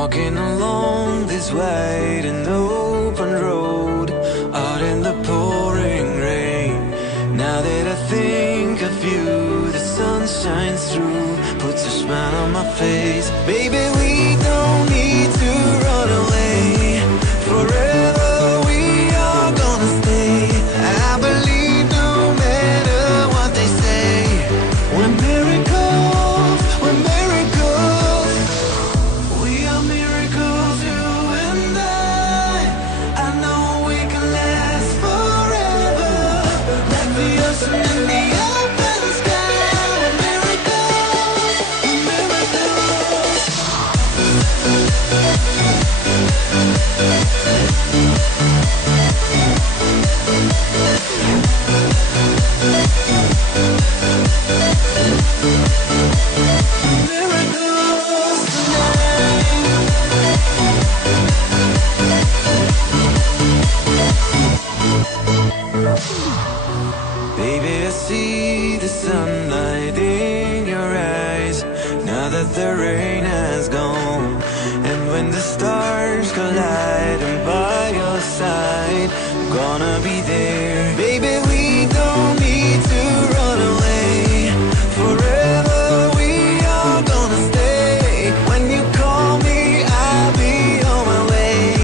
Walking along this wide and open road, out in the pouring rain. Now that I think of you, the sun shines through, puts a smile on my face. Baby, we don't need to run away. Forever we are gonna stay. I believe no matter what they say. We're miracles, we're miracles. We are miracles, you and I know we can last forever. Like the ocean and the open sky. We're miracles, we're miracles. Miracles tonight. Baby, I see the sunlight in your eyes, now that the rain has gone. And when the stars collide, I'm by your side, I'm gonna be there